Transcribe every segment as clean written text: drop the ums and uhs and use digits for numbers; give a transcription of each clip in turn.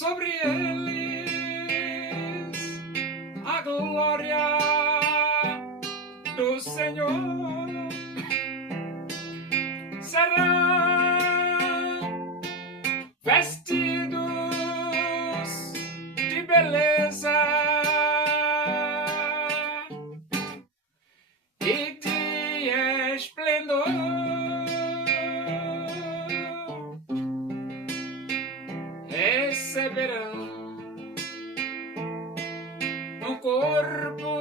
sobre eles a glória do Senhor. Serão vestidos de beleza e de esplendor. Receberão um corpo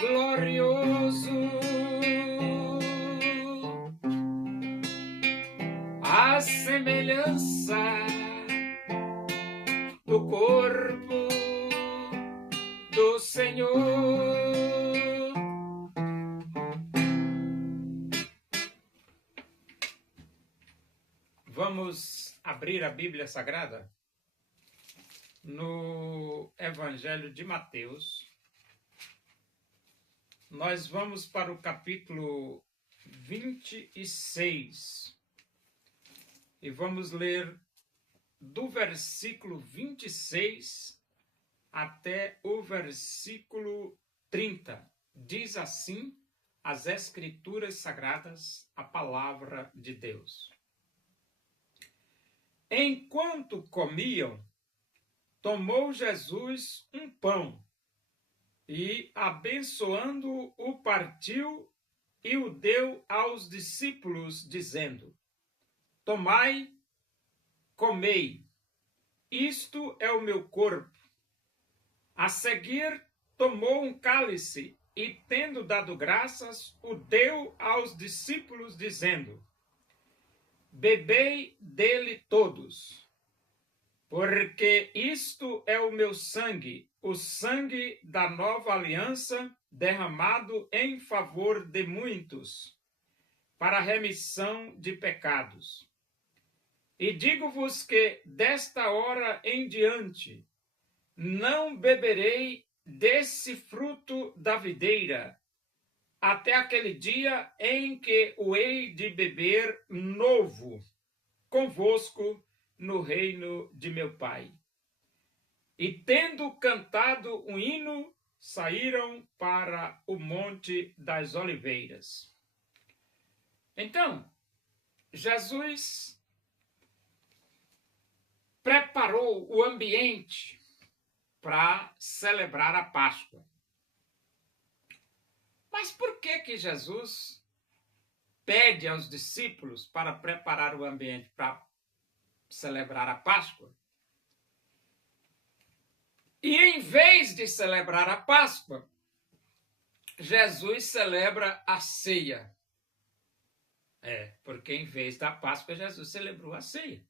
glorioso, a semelhança do corpo do Senhor. Vamos abrir a Bíblia Sagrada no Evangelho de Mateus. Nós vamos para o capítulo 26 e vamos ler do versículo 26 até o versículo 30. Diz assim as Escrituras Sagradas, a palavra de Deus. Enquanto comiam, tomou Jesus um pão e, abençoando-o, o partiu e o deu aos discípulos, dizendo: Tomai, comei, isto é o meu corpo. A seguir, tomou um cálice e, tendo dado graças, o deu aos discípulos, dizendo: Bebei dele todos, porque isto é o meu sangue, o sangue da nova aliança, derramado em favor de muitos, para a remissão de pecados. E digo-vos que, desta hora em diante, não beberei desse fruto da videira, até aquele dia em que o hei de beber novo convosco no reino de meu Pai. E tendo cantado um hino, saíram para o Monte das Oliveiras. Então, Jesus preparou o ambiente para celebrar a Páscoa. Mas por que Jesus pede aos discípulos para preparar o ambiente para celebrar a Páscoa? E em vez de celebrar a Páscoa, Jesus celebra a ceia. Porque em vez da Páscoa, Jesus celebrou a ceia.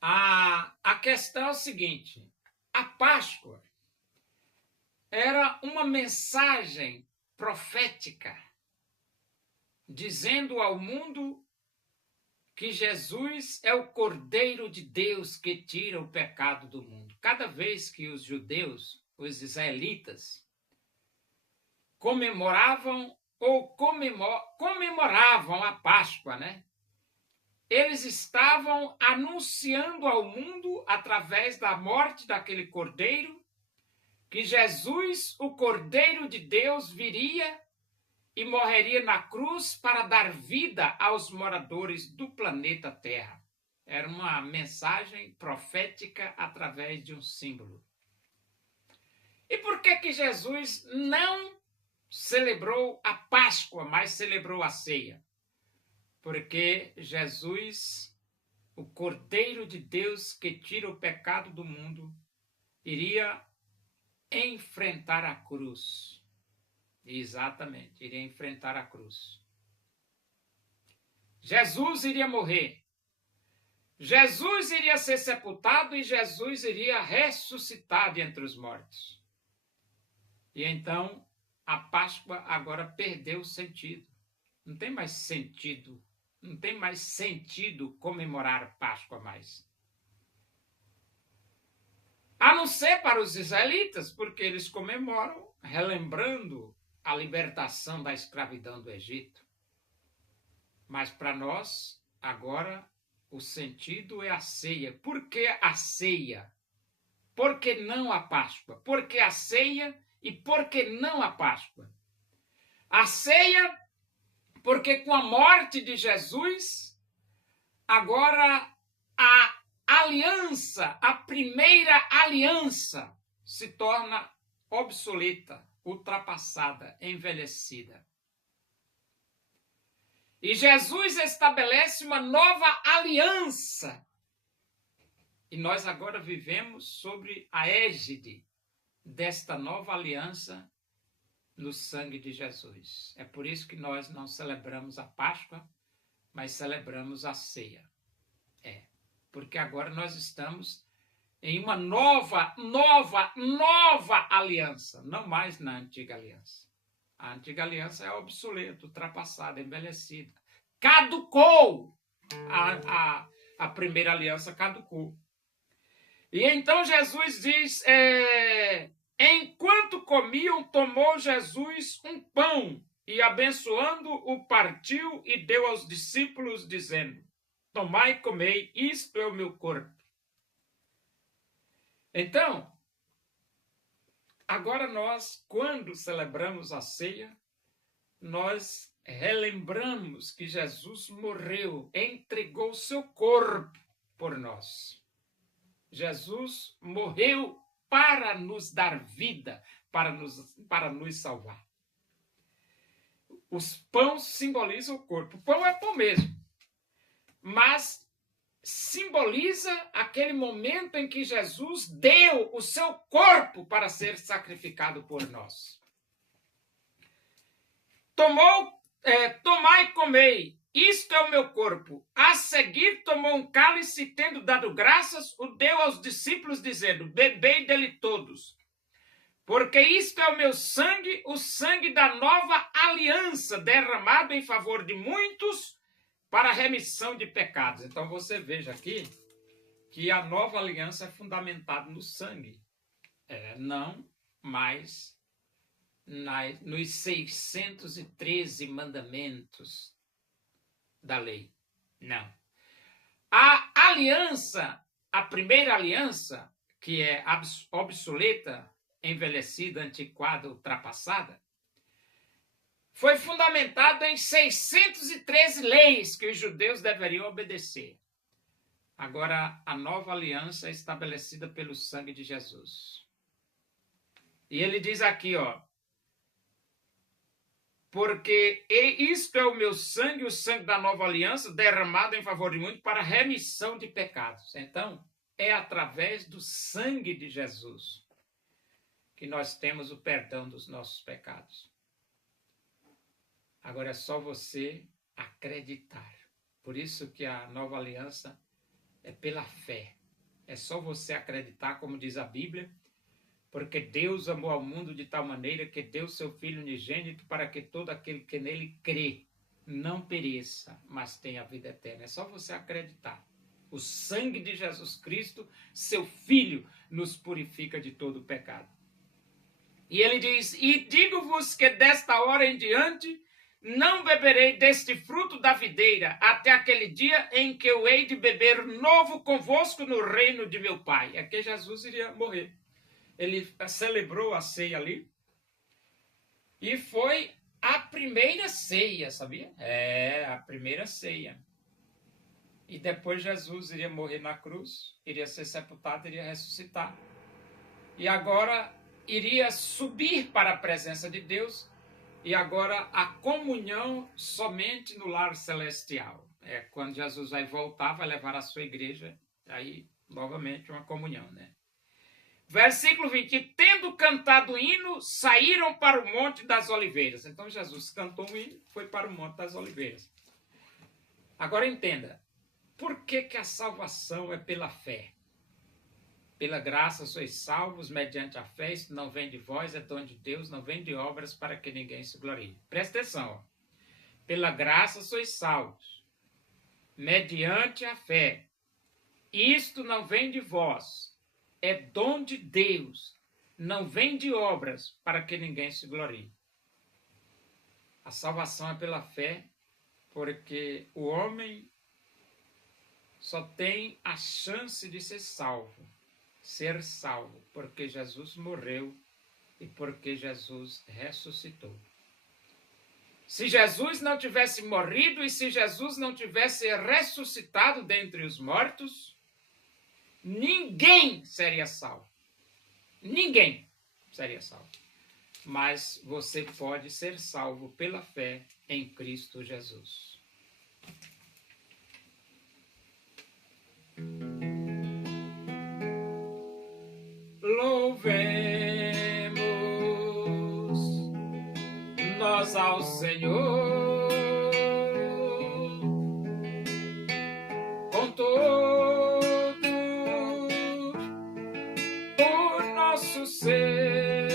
A questão é o seguinte: a Páscoa era uma mensagem profética, dizendo ao mundo que Jesus é o Cordeiro de Deus que tira o pecado do mundo. Cada vez que os judeus, os israelitas, comemoravam a Páscoa, né? Eles estavam anunciando ao mundo, através da morte daquele cordeiro, que Jesus, o Cordeiro de Deus, viria e morreria na cruz para dar vida aos moradores do planeta Terra. Era uma mensagem profética através de um símbolo. E por que Jesus não celebrou a Páscoa, mas celebrou a ceia? Porque Jesus, o Cordeiro de Deus que tira o pecado do mundo, iria enfrentar a cruz. Exatamente, iria enfrentar a cruz. Jesus iria morrer. Jesus iria ser sepultado e Jesus iria ressuscitar de entre os mortos. E então a Páscoa agora perdeu o sentido. Não tem mais sentido. Não tem mais sentido comemorar a Páscoa mais. A não ser para os israelitas, porque eles comemoram relembrando a libertação da escravidão do Egito. Mas para nós, agora, o sentido é a ceia. Por que a ceia? Por que não a Páscoa? Por que a ceia e por que não a Páscoa? A ceia, porque com a morte de Jesus, agora a aliança, a primeira aliança, se torna obsoleta, ultrapassada, envelhecida. E Jesus estabelece uma nova aliança. E nós agora vivemos sobre a égide desta nova aliança no sangue de Jesus. É por isso que nós não celebramos a Páscoa, mas celebramos a ceia. Porque agora nós estamos em uma nova aliança, não mais na antiga aliança. A antiga aliança é obsoleta, ultrapassada, envelhecida. Caducou! A primeira aliança caducou. E então Jesus diz, enquanto comiam, tomou Jesus um pão e abençoando o partiu e deu aos discípulos, dizendo, tomai e comei, isto é o meu corpo. Então, agora nós, quando celebramos a ceia, nós relembramos que Jesus morreu, entregou seu corpo por nós. Jesus morreu para nos dar vida, para nos salvar. Os pães simbolizam o corpo. O pão é pão mesmo, mas simboliza aquele momento em que Jesus deu o seu corpo para ser sacrificado por nós. Tomai e comei, isto é o meu corpo. A seguir tomou um cálice, tendo dado graças, o deu aos discípulos, dizendo, bebei dele todos, porque isto é o meu sangue, o sangue da nova aliança, derramado em favor de muitos, para a remissão de pecados. Então você veja aqui que a nova aliança é fundamentada no sangue, não mais nos 613 mandamentos da lei. Não. A aliança, a primeira aliança, que é obsoleta, envelhecida, antiquada, ultrapassada, foi fundamentada em 613 leis que os judeus deveriam obedecer. Agora, a nova aliança é estabelecida pelo sangue de Jesus. E ele diz aqui, porque isto é o meu sangue, o sangue da nova aliança, derramado em favor de muitos para remissão de pecados. Então, é através do sangue de Jesus que nós temos o perdão dos nossos pecados. Agora é só você acreditar. Por isso que a nova aliança é pela fé. É só você acreditar, como diz a Bíblia, porque Deus amou ao mundo de tal maneira que deu seu Filho unigênito para que todo aquele que nele crê não pereça, mas tenha a vida eterna. É só você acreditar. O sangue de Jesus Cristo, seu Filho, nos purifica de todo o pecado. E ele diz, e digo-vos que desta hora em diante não beberei deste fruto da videira até aquele dia em que eu hei de beber novo convosco no reino de meu Pai. É que Jesus iria morrer. Ele celebrou a ceia ali e foi a primeira ceia, sabia? A primeira ceia. E depois Jesus iria morrer na cruz, iria ser sepultado, iria ressuscitar. E agora iria subir para a presença de Deus. E agora a comunhão somente no lar celestial. Quando Jesus vai voltar, vai levar a sua igreja, aí novamente uma comunhão, né? Versículo 20, e tendo cantado o hino, saíram para o Monte das Oliveiras. Então Jesus cantou um hino, foi para o Monte das Oliveiras. Agora entenda, por que a salvação é pela fé? Pela graça sois salvos mediante a fé, isso não vem de vós, é dom de Deus, não vem de obras para que ninguém se glorie. Presta atenção, pela graça sois salvos mediante a fé, isto não vem de vós, é dom de Deus, não vem de obras para que ninguém se glorie. A salvação é pela fé, porque o homem só tem a chance de ser salvo, porque Jesus morreu e porque Jesus ressuscitou. Se Jesus não tivesse morrido e se Jesus não tivesse ressuscitado dentre os mortos, ninguém seria salvo. Ninguém seria salvo. Mas você pode ser salvo pela fé em Cristo Jesus. Louvemos nós ao Senhor com todo o nosso ser,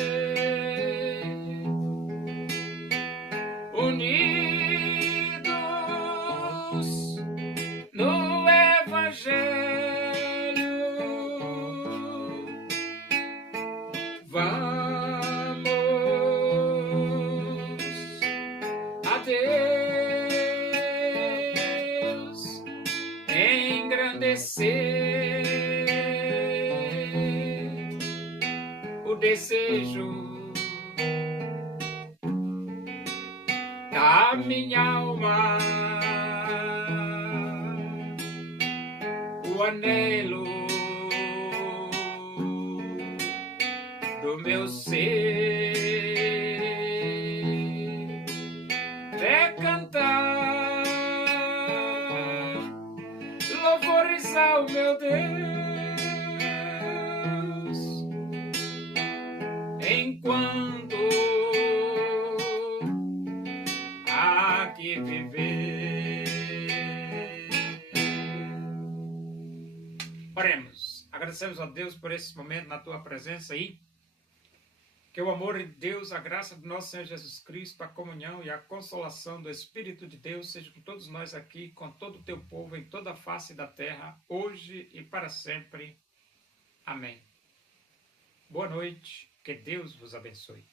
unidos no Evangelho. Vamos a Deus engrandecer o desejo da minha alma, o anelo do meu ser é cantar louvores ao meu Deus enquanto há que viver. Oremos. Agradecemos a Deus por esse momento na tua presença aí. Que o amor de Deus, a graça do nosso Senhor Jesus Cristo, a comunhão e a consolação do Espírito de Deus seja com todos nós aqui, com todo o teu povo em toda a face da terra, hoje e para sempre. Amém. Boa noite, que Deus vos abençoe.